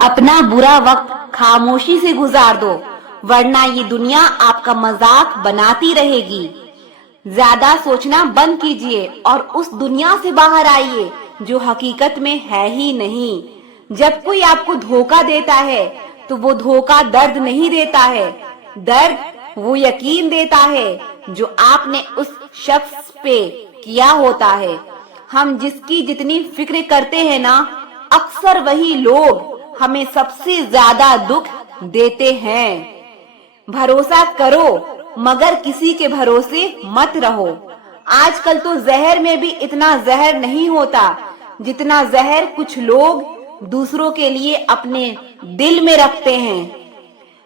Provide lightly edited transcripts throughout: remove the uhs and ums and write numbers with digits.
अपना बुरा वक्त खामोशी से गुजार दो, वरना ये दुनिया आपका मजाक बनाती रहेगी। ज्यादा सोचना बंद कीजिए और उस दुनिया से बाहर आइए जो हकीकत में है ही नहीं। जब कोई आपको धोखा देता है तो वो धोखा दर्द नहीं देता है, दर्द वो यकीन देता है जो आपने उस शख्स पे किया होता है। हम जिसकी जितनी फिक्र करते हैं ना, अक्सर वही लोग हमें सबसे ज्यादा दुख देते हैं। भरोसा करो मगर किसी के भरोसे मत रहो। आजकल तो जहर में भी इतना जहर नहीं होता जितना जहर कुछ लोग दूसरों के लिए अपने दिल में रखते हैं।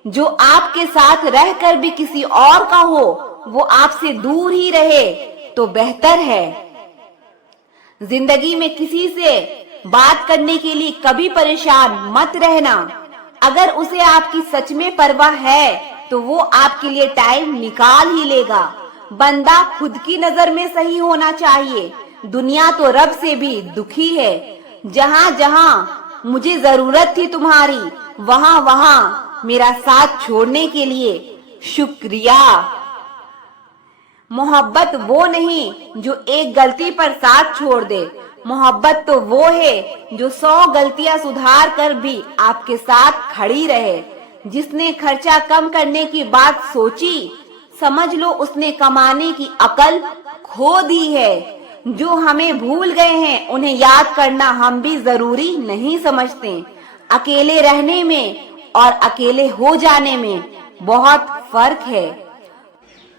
जो आपके साथ रहकर भी किसी और का हो वो आपसे दूर ही रहे तो बेहतर है। जिंदगी में किसी से बात करने के लिए कभी परेशान मत रहना। अगर उसे आपकी सच में परवाह है तो वो आपके लिए टाइम निकाल ही लेगा। बंदा खुद की नजर में सही होना चाहिए। दुनिया तो रब से भी दुखी है। जहां जहां मुझे जरूरत थी तुम्हारी, वहां वहां मेरा साथ छोड़ने के लिए शुक्रिया। मोहब्बत वो नहीं जो एक गलती पर साथ छोड़ दे, मोहब्बत तो वो है जो 100 गलतियां सुधार कर भी आपके साथ खड़ी रहे। जिसने खर्चा कम करने की बात सोची, समझ लो उसने कमाने की अकल खो दी है। जो हमें भूल गए हैं उन्हें याद करना हम भी जरूरी नहीं समझते। अकेले रहने में और अकेले हो जाने में बहुत फर्क है।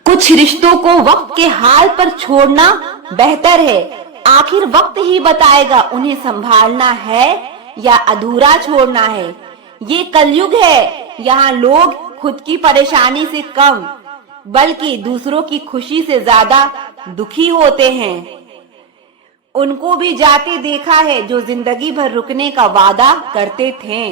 कुछ रिश्तों को वक्त के हाल पर छोड़ना बेहतर है। आखिर वक्त ही बताएगा उन्हें संभालना है या अधूरा छोड़ना है। ये कलयुग है, यहाँ लोग खुद की परेशानी से कम बल्कि दूसरों की खुशी से ज्यादा दुखी होते हैं। उनको भी जाते देखा है जो जिंदगी भर रुकने का वादा करते थे।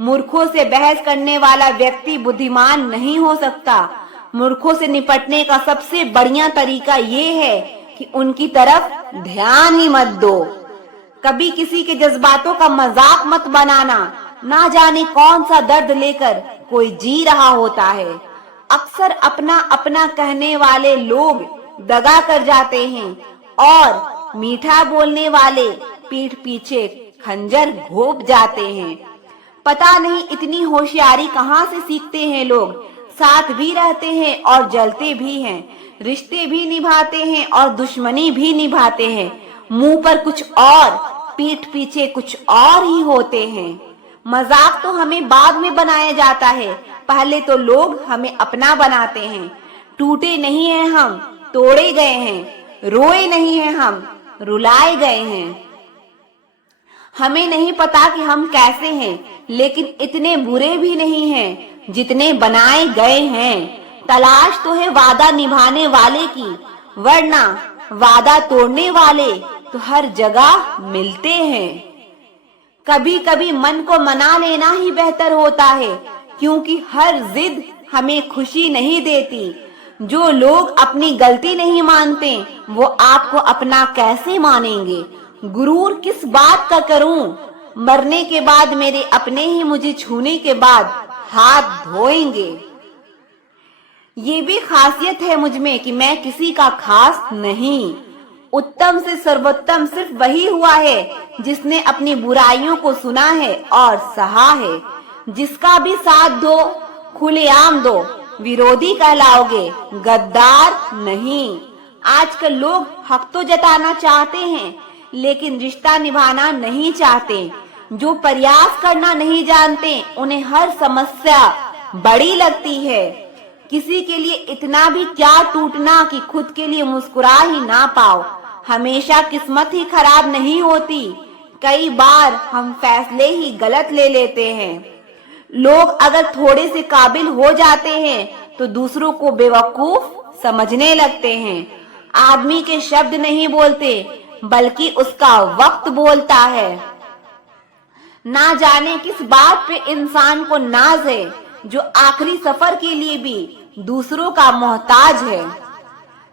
मूर्खों से बहस करने वाला व्यक्ति बुद्धिमान नहीं हो सकता। मूर्खों से निपटने का सबसे बढ़िया तरीका ये है कि उनकी तरफ ध्यान ही मत दो। कभी किसी के जज्बातों का मजाक मत बनाना। ना जाने कौन सा दर्द लेकर कोई जी रहा होता है। अक्सर अपना अपना कहने वाले लोग दगा कर जाते हैं और मीठा बोलने वाले पीठ पीछे खंजर घोंप जाते हैं। पता नहीं इतनी होशियारी कहाँ से सीखते हैं लोग। साथ भी रहते हैं और जलते भी हैं, रिश्ते भी निभाते हैं और दुश्मनी भी निभाते हैं। मुंह पर कुछ और, पीठ पीछे कुछ और ही होते हैं। मजाक तो हमें बाद में बनाया जाता है, पहले तो लोग हमें अपना बनाते हैं। टूटे नहीं हैं हम, तोड़े गए हैं। रोए नहीं हैं हम, रुलाए गए हैं। हमें नहीं पता कि हम कैसे हैं, लेकिन इतने बुरे भी नहीं हैं जितने बनाए गए हैं। तलाश तो है वादा निभाने वाले की, वरना वादा तोड़ने वाले तो हर जगह मिलते हैं। कभी कभी मन को मना लेना ही बेहतर होता है, क्योंकि हर जिद हमें खुशी नहीं देती। जो लोग अपनी गलती नहीं मानते वो आपको अपना कैसे मानेंगे। गुरूर किस बात का करूं, मरने के बाद मेरे अपने ही मुझे छूने के बाद हाथ धोएंगे। ये भी खासियत है मुझ में कि मैं किसी का खास नहीं। उत्तम से सर्वोत्तम सिर्फ वही हुआ है जिसने अपनी बुराइयों को सुना है और सहा है। जिसका भी साथ दो, खुलेआम दो, विरोधी कहलाओगे, गद्दार नहीं। आजकल लोग हक तो जताना चाहते हैं लेकिन रिश्ता निभाना नहीं चाहते। जो प्रयास करना नहीं जानते उन्हें हर समस्या बड़ी लगती है। किसी के लिए इतना भी क्या टूटना कि खुद के लिए मुस्कुरा ही ना पाओ। हमेशा किस्मत ही खराब नहीं होती, कई बार हम फैसले ही गलत ले लेते हैं। लोग अगर थोड़े से काबिल हो जाते हैं तो दूसरों को बेवकूफ समझने लगते हैं। आदमी के शब्द नहीं बोलते बल्कि उसका वक्त बोलता है। ना जाने किस बात पे इंसान को नाज है जो आखिरी सफर के लिए भी दूसरों का मोहताज है।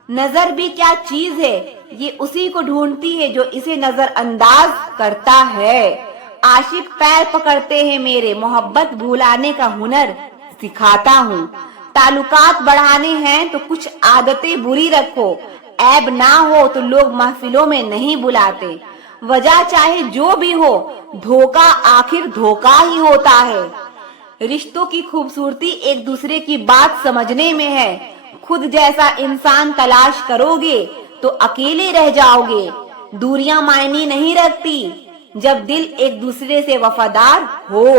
नजर भी क्या चीज है, ये उसी को ढूंढती है जो इसे नजरअंदाज करता है। आशिक पैर पकड़ते हैं मेरे, मोहब्बत भुलाने का हुनर सिखाता हूँ। ताल्लुकात बढ़ाने हैं तो कुछ आदतें बुरी रखो, ऐब ना हो तो लोग महफिलों में नहीं बुलाते। वजह चाहे जो भी हो, धोखा आखिर धोखा ही होता है। रिश्तों की खूबसूरती एक दूसरे की बात समझने में है। खुद जैसा इंसान तलाश करोगे तो अकेले रह जाओगे। दूरियां मायने नहीं रखती जब दिल एक दूसरे से वफादार हो।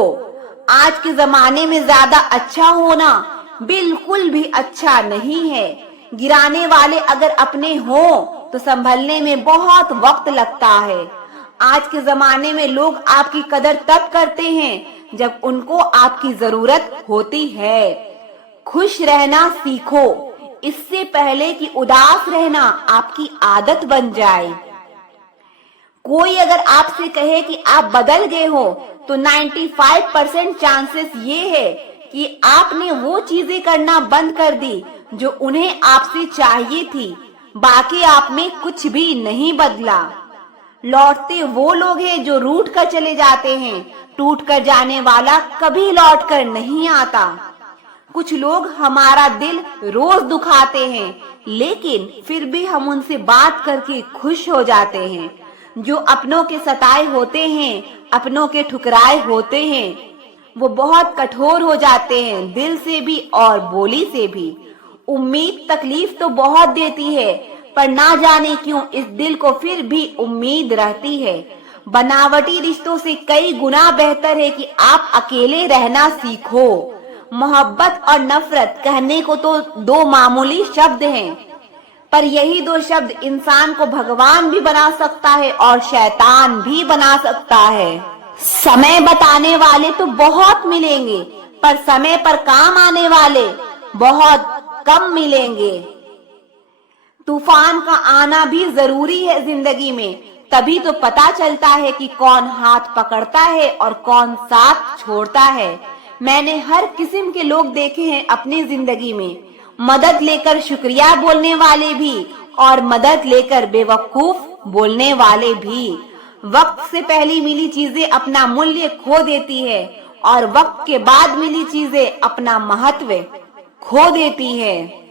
आज के जमाने में ज्यादा अच्छा होना बिल्कुल भी अच्छा नहीं है। गिराने वाले अगर अपने हों तो संभलने में बहुत वक्त लगता है। आज के जमाने में लोग आपकी कदर तब करते हैं जब उनको आपकी जरूरत होती है। खुश रहना सीखो, इससे पहले कि उदास रहना आपकी आदत बन जाए। कोई अगर आपसे कहे कि आप बदल गए हो तो 95% चांसेस ये है कि आपने वो चीजें करना बंद कर दी जो उन्हें आपसे चाहिए थी। बाकी आप में कुछ भी नहीं बदला। लौटते वो लोग हैं जो रूठ कर चले जाते हैं। टूट कर जाने वाला कभी लौट कर नहीं आता। कुछ लोग हमारा दिल रोज दुखाते हैं, लेकिन फिर भी हम उनसे बात करके खुश हो जाते हैं। जो अपनों के सताए होते हैं, अपनों के ठुकराए होते हैं, वो बहुत कठोर हो जाते हैं, दिल से भी और बोली से भी। उम्मीद तकलीफ तो बहुत देती है, पर ना जाने क्यों इस दिल को फिर भी उम्मीद रहती है। बनावटी रिश्तों से कई गुना बेहतर है कि आप अकेले रहना सीखो। मोहब्बत और नफरत कहने को तो दो मामूली शब्द हैं, पर यही दो शब्द इंसान को भगवान भी बना सकता है और शैतान भी बना सकता है। समय बताने वाले तो बहुत मिलेंगे, पर समय पर काम आने वाले बहुत कम मिलेंगे। तूफान का आना भी जरूरी है जिंदगी में, तभी तो पता चलता है कि कौन हाथ पकड़ता है और कौन साथ छोड़ता है। मैंने हर किस्म के लोग देखे हैं अपनी जिंदगी में, मदद लेकर शुक्रिया बोलने वाले भी और मदद लेकर बेवकूफ बोलने वाले भी। वक्त से पहले मिली चीजें अपना मूल्य खो देती है और वक्त के बाद मिली चीजें अपना महत्व खो देती है।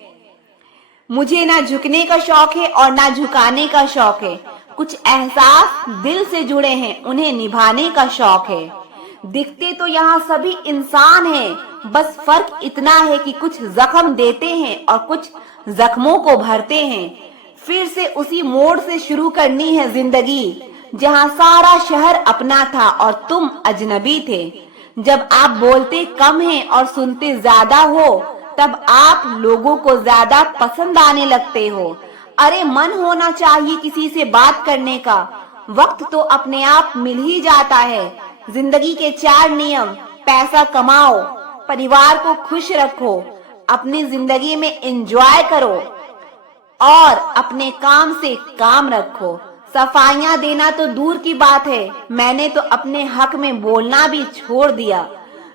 मुझे ना झुकने का शौक है और ना झुकाने का शौक है। कुछ एहसास दिल से जुड़े हैं, उन्हें निभाने का शौक है। दिखते तो यहाँ सभी इंसान हैं, बस फर्क इतना है कि कुछ जख्म देते हैं और कुछ जख्मों को भरते हैं। फिर से उसी मोड़ से शुरू करनी है जिंदगी, जहाँ सारा शहर अपना था और तुम अजनबी थे। जब आप बोलते कम हैं और सुनते ज्यादा हो, तब आप लोगों को ज्यादा पसंद आने लगते हो। अरे मन होना चाहिए किसी से बात करने का, वक्त तो अपने आप मिल ही जाता है। जिंदगी के 4 नियम: पैसा कमाओ, परिवार को खुश रखो, अपनी जिंदगी में एंजॉय करो और अपने काम से काम रखो। सफाइयां देना तो दूर की बात है, मैंने तो अपने हक में बोलना भी छोड़ दिया।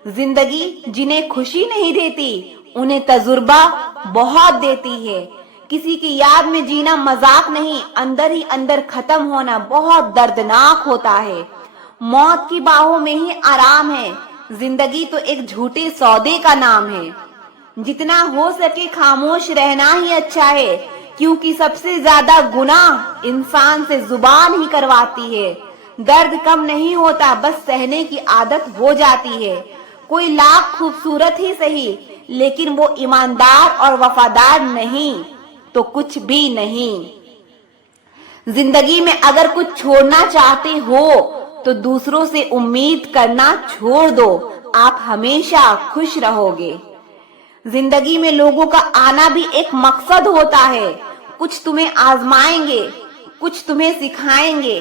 जिंदगी जिन्हें खुशी नहीं देती, उन्हें तजुर्बा बहुत देती है। किसी की याद में जीना मजाक नहीं, अंदर ही अंदर खत्म होना बहुत दर्दनाक होता है। मौत की बाहों में ही आराम है। जिंदगी तो एक झूठे सौदे का नाम है। जितना हो सके खामोश रहना ही अच्छा है, क्योंकि सबसे ज्यादा गुनाह इंसान से जुबान ही करवाती है। दर्द कम नहीं होता, बस सहने की आदत हो जाती है। कोई लाख खूबसूरत ही सही, लेकिन वो ईमानदार और वफादार नहीं तो कुछ भी नहीं। जिंदगी में अगर कुछ छोड़ना चाहते हो तो दूसरों से उम्मीद करना छोड़ दो, आप हमेशा खुश रहोगे। जिंदगी में लोगों का आना भी एक मकसद होता है। कुछ तुम्हें आजमाएंगे, कुछ तुम्हें सिखाएंगे,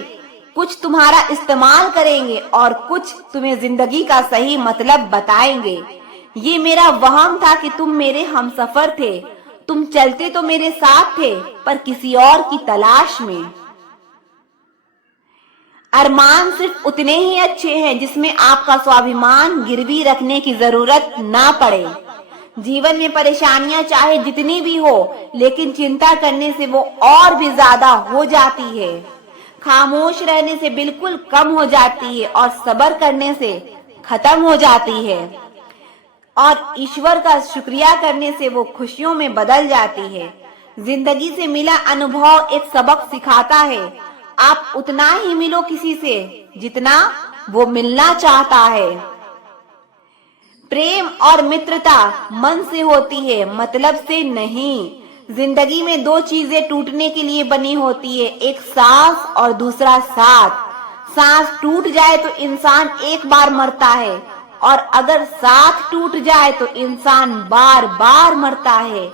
कुछ तुम्हारा इस्तेमाल करेंगे और कुछ तुम्हें जिंदगी का सही मतलब बताएंगे। ये मेरा वहम था कि तुम मेरे हमसफर थे। तुम चलते तो मेरे साथ थे, पर किसी और की तलाश में। अरमान सिर्फ उतने ही अच्छे हैं जिसमें आपका स्वाभिमान गिरवी रखने की जरूरत ना पड़े। जीवन में परेशानियां चाहे जितनी भी हो, लेकिन चिंता करने से वो और भी ज्यादा हो जाती है। खामोश रहने से बिल्कुल कम हो जाती है और सब्र करने से खत्म हो जाती है, और ईश्वर का शुक्रिया करने से वो खुशियों में बदल जाती है। जिंदगी से मिला अनुभव एक सबक सिखाता है। आप उतना ही मिलो किसी से जितना वो मिलना चाहता है। प्रेम और मित्रता मन से होती है, मतलब से नहीं। जिंदगी में दो चीजें टूटने के लिए बनी होती है, एक सांस और दूसरा साथ। सांस टूट जाए तो इंसान एक बार मरता है, और अगर साथ टूट जाए तो इंसान बार बार मरता है।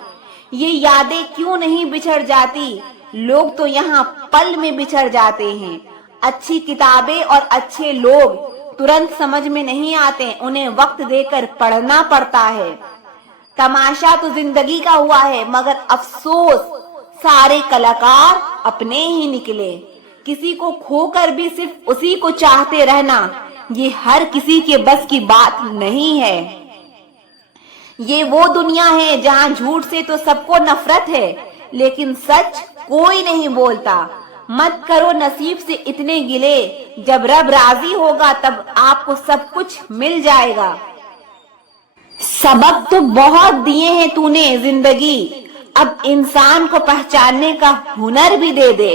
ये यादें क्यों नहीं बिछड़ जाती? लोग तो यहाँ पल में बिछड़ जाते हैं। अच्छी किताबें और अच्छे लोग तुरंत समझ में नहीं आते, उन्हें वक्त देकर पढ़ना पड़ता है। तमाशा तो जिंदगी का हुआ है, मगर अफसोस सारे कलाकार अपने ही निकले। किसी को खोकर भी सिर्फ उसी को चाहते रहना, ये हर किसी के बस की बात नहीं है। ये वो दुनिया है जहाँ झूठ से तो सबको नफरत है, लेकिन सच कोई नहीं बोलता। मत करो नसीब से इतने गिले, जब रब राजी होगा तब आपको सब कुछ मिल जाएगा। सबक तो बहुत दिए हैं तूने जिंदगी, अब इंसान को पहचानने का हुनर भी दे दे।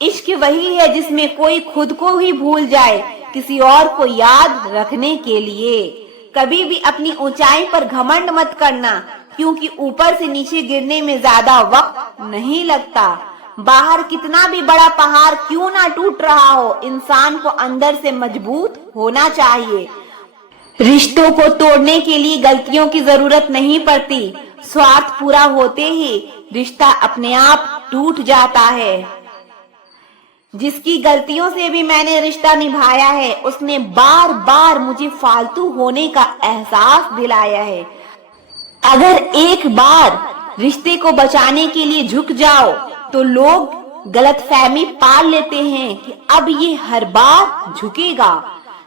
इश्क वही है जिसमें कोई खुद को ही भूल जाए किसी और को याद रखने के लिए। कभी भी अपनी ऊंचाई पर घमंड मत करना, क्योंकि ऊपर से नीचे गिरने में ज्यादा वक्त नहीं लगता। बाहर कितना भी बड़ा पहाड़ क्यों ना टूट रहा हो, इंसान को अंदर से मजबूत होना चाहिए। रिश्तों को तोड़ने के लिए गलतियों की जरूरत नहीं पड़ती, स्वार्थ पूरा होते ही रिश्ता अपने आप टूट जाता है। जिसकी गलतियों से भी मैंने रिश्ता निभाया है, उसने बार बार मुझे फालतू होने का एहसास दिलाया है। अगर एक बार रिश्ते को बचाने के लिए झुक जाओ तो लोग गलतफहमी पाल लेते हैं कि अब ये हर बार झुकेगा।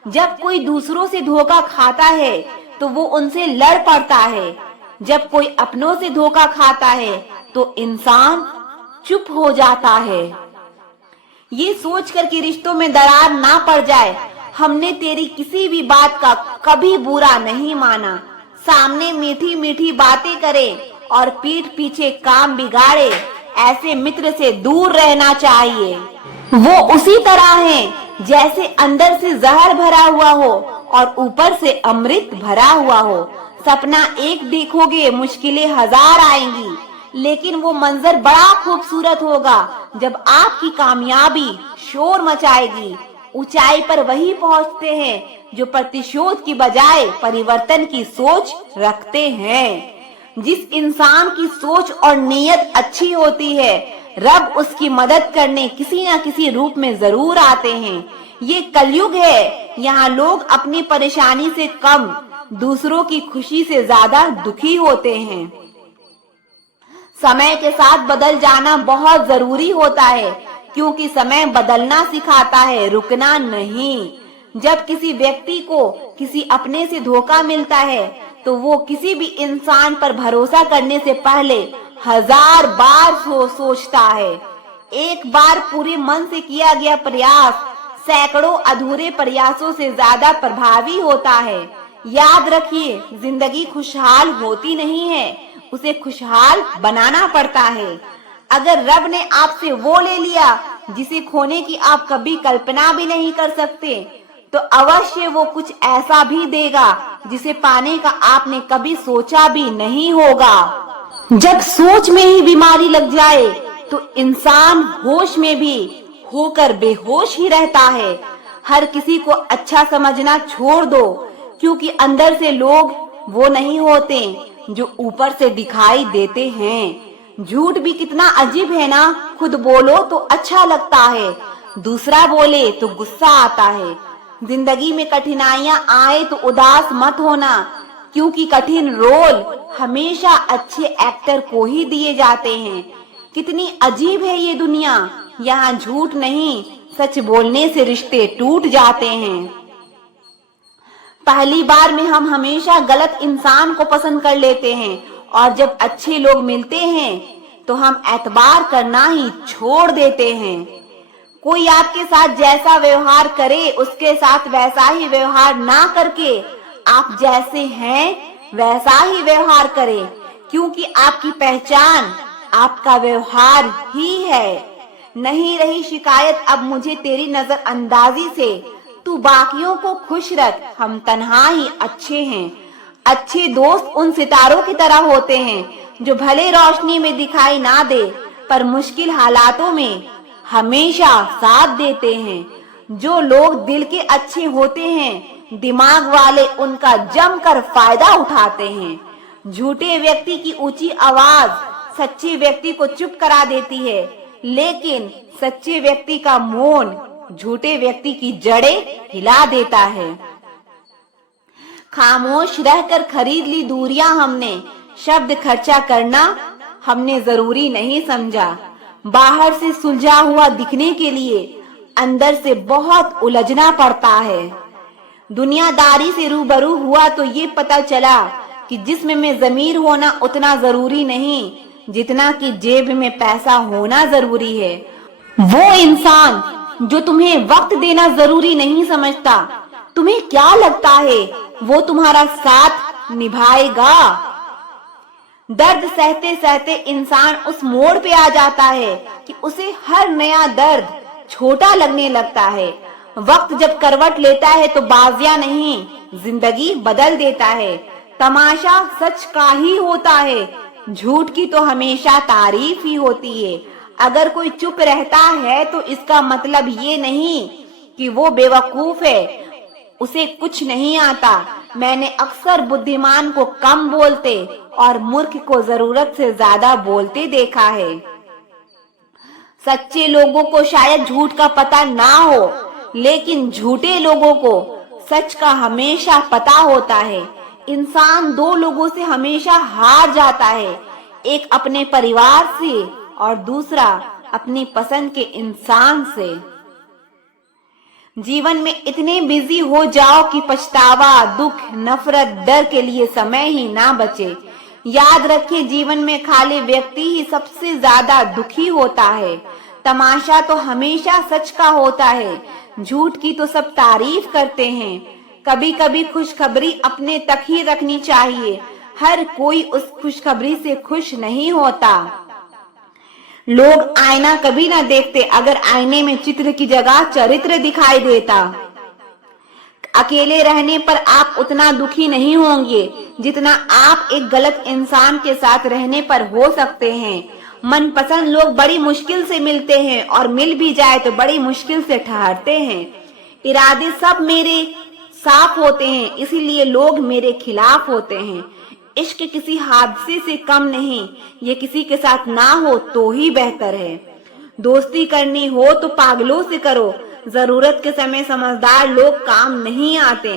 जब कोई दूसरों से धोखा खाता है तो वो उनसे लड़ पड़ता है, जब कोई अपनों से धोखा खाता है तो इंसान चुप हो जाता है। ये सोचकर कि रिश्तों में दरार ना पड़ जाए, हमने तेरी किसी भी बात का कभी बुरा नहीं माना। सामने मीठी मीठी बातें करे और पीठ पीछे काम बिगाड़े, ऐसे मित्र से दूर रहना चाहिए। वो उसी तरह हैं जैसे अंदर से जहर भरा हुआ हो और ऊपर से अमृत भरा हुआ हो। सपना एक देखोगे, मुश्किलें हजार आएंगी, लेकिन वो मंजर बड़ा खूबसूरत होगा जब आपकी कामयाबी शोर मचाएगी। ऊंचाई पर वही पहुंचते हैं जो प्रतिशोध की बजाय परिवर्तन की सोच रखते हैं। जिस इंसान की सोच और नीयत अच्छी होती है, रब उसकी मदद करने किसी न किसी रूप में जरूर आते हैं। ये कलयुग है, यहाँ लोग अपनी परेशानी से कम दूसरों की खुशी से ज्यादा दुखी होते हैं। समय के साथ बदल जाना बहुत जरूरी होता है, क्योंकि समय बदलना सिखाता है, रुकना नहीं। जब किसी व्यक्ति को किसी अपने से धोखा मिलता है तो वो किसी भी इंसान पर भरोसा करने से पहले हजार बार सोचता है। एक बार पूरे मन से किया गया प्रयास सैकड़ों अधूरे प्रयासों से ज्यादा प्रभावी होता है। याद रखिए, जिंदगी खुशहाल होती नहीं है, उसे खुशहाल बनाना पड़ता है। अगर रब ने आपसे वो ले लिया जिसे खोने की आप कभी कल्पना भी नहीं कर सकते, तो अवश्य वो कुछ ऐसा भी देगा जिसे पाने का आपने कभी सोचा भी नहीं होगा। जब सोच में ही बीमारी लग जाए तो इंसान होश में भी होकर बेहोश ही रहता है। हर किसी को अच्छा समझना छोड़ दो, क्योंकि अंदर से लोग वो नहीं होते जो ऊपर से दिखाई देते हैं। झूठ भी कितना अजीब है ना, खुद बोलो तो अच्छा लगता है, दूसरा बोले तो गुस्सा आता है। जिंदगी में कठिनाइयां आए तो उदास मत होना, क्योंकि कठिन रोल हमेशा अच्छे एक्टर को ही दिए जाते हैं। कितनी अजीब है ये दुनिया, यहाँ झूठ नहीं सच बोलने से रिश्ते टूट जाते हैं। पहली बार में हम हमेशा गलत इंसान को पसंद कर लेते हैं, और जब अच्छे लोग मिलते हैं तो हम एतबार करना ही छोड़ देते हैं। कोई आपके साथ जैसा व्यवहार करे उसके साथ वैसा ही व्यवहार ना करके आप जैसे हैं वैसा ही व्यवहार करें, क्योंकि आपकी पहचान आपका व्यवहार ही है। नहीं रही शिकायत अब मुझे तेरी नजरअंदाजी से, तू बाकियों को खुश रख, हम तन्हा ही अच्छे हैं। अच्छे दोस्त उन सितारों की तरह होते हैं जो भले रोशनी में दिखाई ना दे पर मुश्किल हालातों में हमेशा साथ देते हैं। जो लोग दिल के अच्छे होते हैं दिमाग वाले उनका जमकर फायदा उठाते हैं। झूठे व्यक्ति की ऊंची आवाज सच्चे व्यक्ति को चुप करा देती है, लेकिन सच्चे व्यक्ति का मौन झूठे व्यक्ति की जड़ें हिला देता है। खामोश रहकर खरीद ली दूरियां हमने, शब्द खर्चा करना हमने जरूरी नहीं समझा। बाहर से सुलझा हुआ दिखने के लिए अंदर से बहुत उलझना पड़ता है। दुनियादारी से रूबरू हुआ तो ये पता चला कि जिस्म में ज़मीर होना उतना जरूरी नहीं जितना कि जेब में पैसा होना जरूरी है। वो इंसान जो तुम्हें वक्त देना जरूरी नहीं समझता, तुम्हें क्या लगता है वो तुम्हारा साथ निभाएगा? दर्द सहते सहते इंसान उस मोड़ पे आ जाता है कि उसे हर नया दर्द छोटा लगने लगता है। वक्त जब करवट लेता है तो बाजियां नहीं जिंदगी बदल देता है। तमाशा सच का ही होता है, झूठ की तो हमेशा तारीफ ही होती है। अगर कोई चुप रहता है तो इसका मतलब ये नहीं कि वो बेवकूफ है, उसे कुछ नहीं आता। मैंने अक्सर बुद्धिमान को कम बोलते और मूर्ख को जरूरत से ज्यादा बोलते देखा है। सच्चे लोगों को शायद झूठ का पता ना हो, लेकिन झूठे लोगों को सच का हमेशा पता होता है। इंसान दो लोगों से हमेशा हार जाता है, एक अपने परिवार से और दूसरा अपनी पसंद के इंसान से। जीवन में इतने बिजी हो जाओ कि पछतावा, दुख, नफरत, डर के लिए समय ही ना बचे। याद रखें, जीवन में खाली व्यक्ति ही सबसे ज्यादा दुखी होता है। तमाशा तो हमेशा सच का होता है, झूठ की तो सब तारीफ करते हैं। कभी कभी खुशखबरी अपने तक ही रखनी चाहिए, हर कोई उस खुशखबरी से खुश नहीं होता। लोग आईना कभी ना देखते अगर आईने में चित्र की जगह चरित्र दिखाई देता। अकेले रहने पर आप उतना दुखी नहीं होंगे जितना आप एक गलत इंसान के साथ रहने पर हो सकते हैं। मनपसंद लोग बड़ी मुश्किल से मिलते हैं और मिल भी जाए तो बड़ी मुश्किल से ठहरते हैं। इरादे सब मेरे साफ होते हैं, इसीलिए लोग मेरे खिलाफ होते हैं। इश्क किसी हादसे से कम नहीं, ये किसी के साथ ना हो तो ही बेहतर है। दोस्ती करनी हो तो पागलों से करो, जरूरत के समय समझदार लोग काम नहीं आते।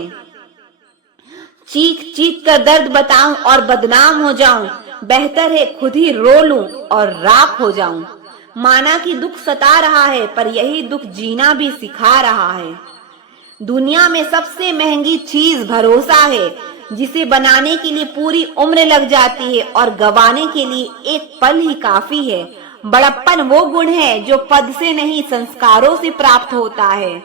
चीख चीख कर दर्द बताऊं और बदनाम हो जाऊं, बेहतर है खुद ही रो लूं और राख हो जाऊं। माना कि दुख सता रहा है, पर यही दुख जीना भी सिखा रहा है। दुनिया में सबसे महंगी चीज भरोसा है, जिसे बनाने के लिए पूरी उम्र लग जाती है और गंवाने के लिए एक पल ही काफी है। बड़प्पन वो गुण है जो पद से नहीं संस्कारों से प्राप्त होता है।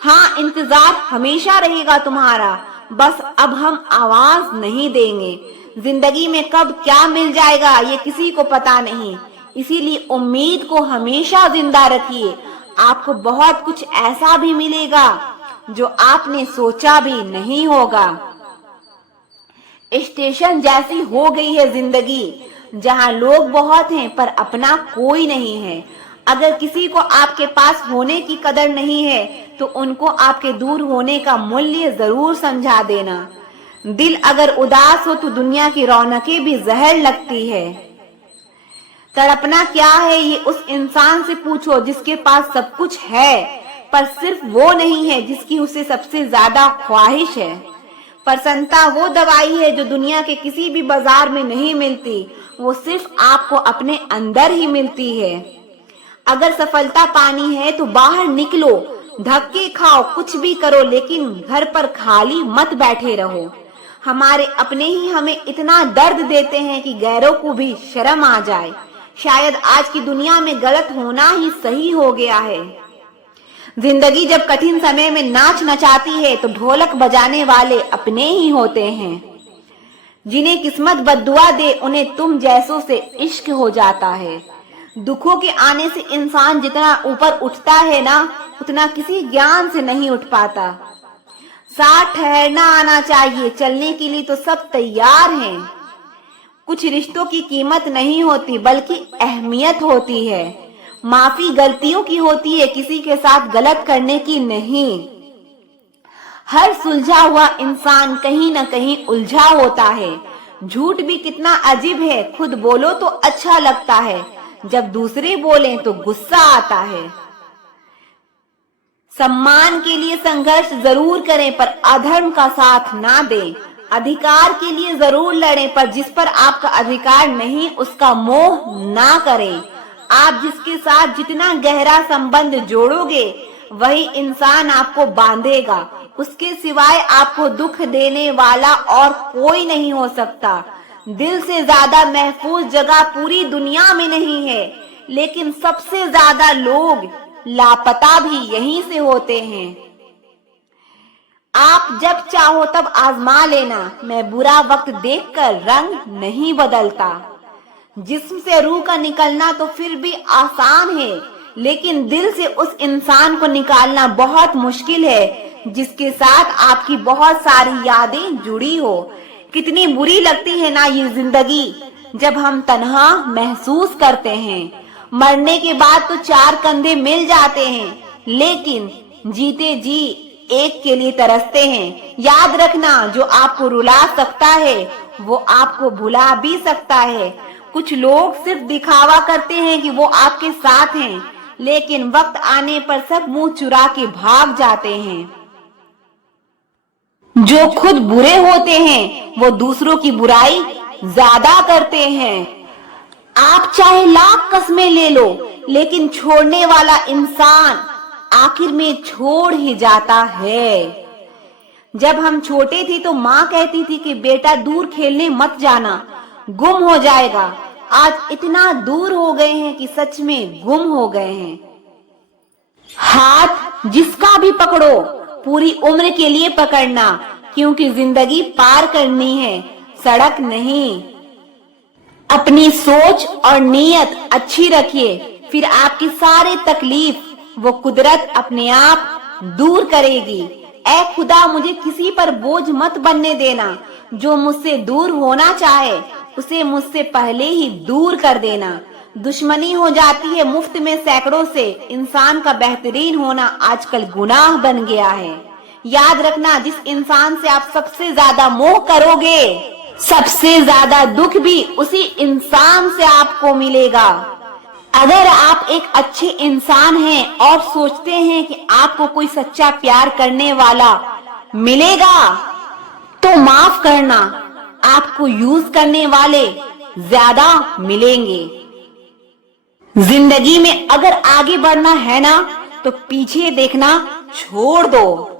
हाँ, इंतजार हमेशा रहेगा तुम्हारा, बस अब हम आवाज नहीं देंगे। जिंदगी में कब क्या मिल जाएगा ये किसी को पता नहीं, इसीलिए उम्मीद को हमेशा जिंदा रखिए। आपको बहुत कुछ ऐसा भी मिलेगा जो आपने सोचा भी नहीं होगा। स्टेशन जैसी हो गई है जिंदगी, जहां लोग बहुत हैं पर अपना कोई नहीं है। अगर किसी को आपके पास होने की कदर नहीं है तो उनको आपके दूर होने का मूल्य जरूर समझा देना। दिल अगर उदास हो तो दुनिया की रौनकें भी जहर लगती है। तड़पना क्या है ये उस इंसान से पूछो जिसके पास सब कुछ है, पर सिर्फ वो नहीं है जिसकी उसे सबसे ज्यादा ख्वाहिश है। प्रसन्नता वो दवाई है जो दुनिया के किसी भी बाजार में नहीं मिलती, वो सिर्फ आपको अपने अंदर ही मिलती है। अगर सफलता पानी है तो बाहर निकलो, धक्के खाओ, कुछ भी करो, लेकिन घर पर खाली मत बैठे रहो। हमारे अपने ही हमें इतना दर्द देते हैं कि गैरों को भी शर्म आ जाए। शायद आज की दुनिया में गलत होना ही सही हो गया है। जिंदगी जब कठिन समय में नाच नचाती है तो ढोलक बजाने वाले अपने ही होते हैं। जिन्हें किस्मत बद्दुआ दे उन्हें तुम जैसों से इश्क हो जाता है। दुखों के आने से इंसान जितना ऊपर उठता है ना, उतना किसी ज्ञान से नहीं उठ पाता। साथ ठहरना आना चाहिए, चलने के लिए तो सब तैयार हैं। कुछ रिश्तों की कीमत नहीं होती बल्कि अहमियत होती है। माफी गलतियों की होती है, किसी के साथ गलत करने की नहीं। हर सुलझा हुआ इंसान कहीं न कहीं उलझा होता है। झूठ भी कितना अजीब है, खुद बोलो तो अच्छा लगता है, जब दूसरे बोलें तो गुस्सा आता है। सम्मान के लिए संघर्ष जरूर करें पर अधर्म का साथ ना दें। अधिकार के लिए जरूर लड़ें पर जिस पर आपका अधिकार नहीं उसका मोह ना करें। आप जिसके साथ जितना गहरा संबंध जोड़ोगे वही इंसान आपको बांधेगा। उसके सिवाय आपको दुख देने वाला और कोई नहीं हो सकता। दिल से ज्यादा महफूज जगह पूरी दुनिया में नहीं है, लेकिन सबसे ज्यादा लोग लापता भी यहीं से होते हैं। आप जब चाहो तब आजमा लेना। मैं बुरा वक्त देखकर रंग नहीं बदलता। जिस्म से रूह का निकलना तो फिर भी आसान है, लेकिन दिल से उस इंसान को निकालना बहुत मुश्किल है जिसके साथ आपकी बहुत सारी यादें जुड़ी हो। कितनी बुरी लगती है ना ये जिंदगी जब हम तन्हा महसूस करते हैं। मरने के बाद तो चार कंधे मिल जाते हैं, लेकिन जीते जी एक के लिए तरसते हैं। याद रखना, जो आपको रुला सकता है वो आपको भुला भी सकता है। कुछ लोग सिर्फ दिखावा करते हैं कि वो आपके साथ हैं, लेकिन वक्त आने पर सब मुंह चुरा के भाग जाते हैं। जो खुद बुरे होते हैं वो दूसरों की बुराई ज्यादा करते हैं। आप चाहे लाख कस्में ले लो, लेकिन छोड़ने वाला इंसान आखिर में छोड़ ही जाता है। जब हम छोटे थे तो माँ कहती थी कि बेटा दूर खेलने मत जाना, गुम हो जाएगा। आज इतना दूर हो गए हैं कि सच में गुम हो गए हैं। हाथ जिसका भी पकड़ो पूरी उम्र के लिए पकड़ना, क्योंकि जिंदगी पार करनी है, सड़क नहीं। अपनी सोच और नीयत अच्छी रखिए, फिर आपकी सारी तकलीफ वो कुदरत अपने आप दूर करेगी। ऐ खुदा, मुझे किसी पर बोझ मत बनने देना। जो मुझसे दूर होना चाहे उसे मुझसे पहले ही दूर कर देना। दुश्मनी हो जाती है मुफ्त में सैकड़ों से। इंसान का बेहतरीन होना आजकल गुनाह बन गया है। याद रखना, जिस इंसान से आप सबसे ज्यादा मोह करोगे, सबसे ज्यादा दुख भी उसी इंसान से आपको मिलेगा। अगर आप एक अच्छे इंसान हैं और सोचते हैं कि आपको कोई सच्चा प्यार करने वाला मिलेगा, तो माफ करना, आपको यूज करने वाले ज्यादा मिलेंगे। जिंदगी में अगर आगे बढ़ना है ना, तो पीछे देखना छोड़ दो।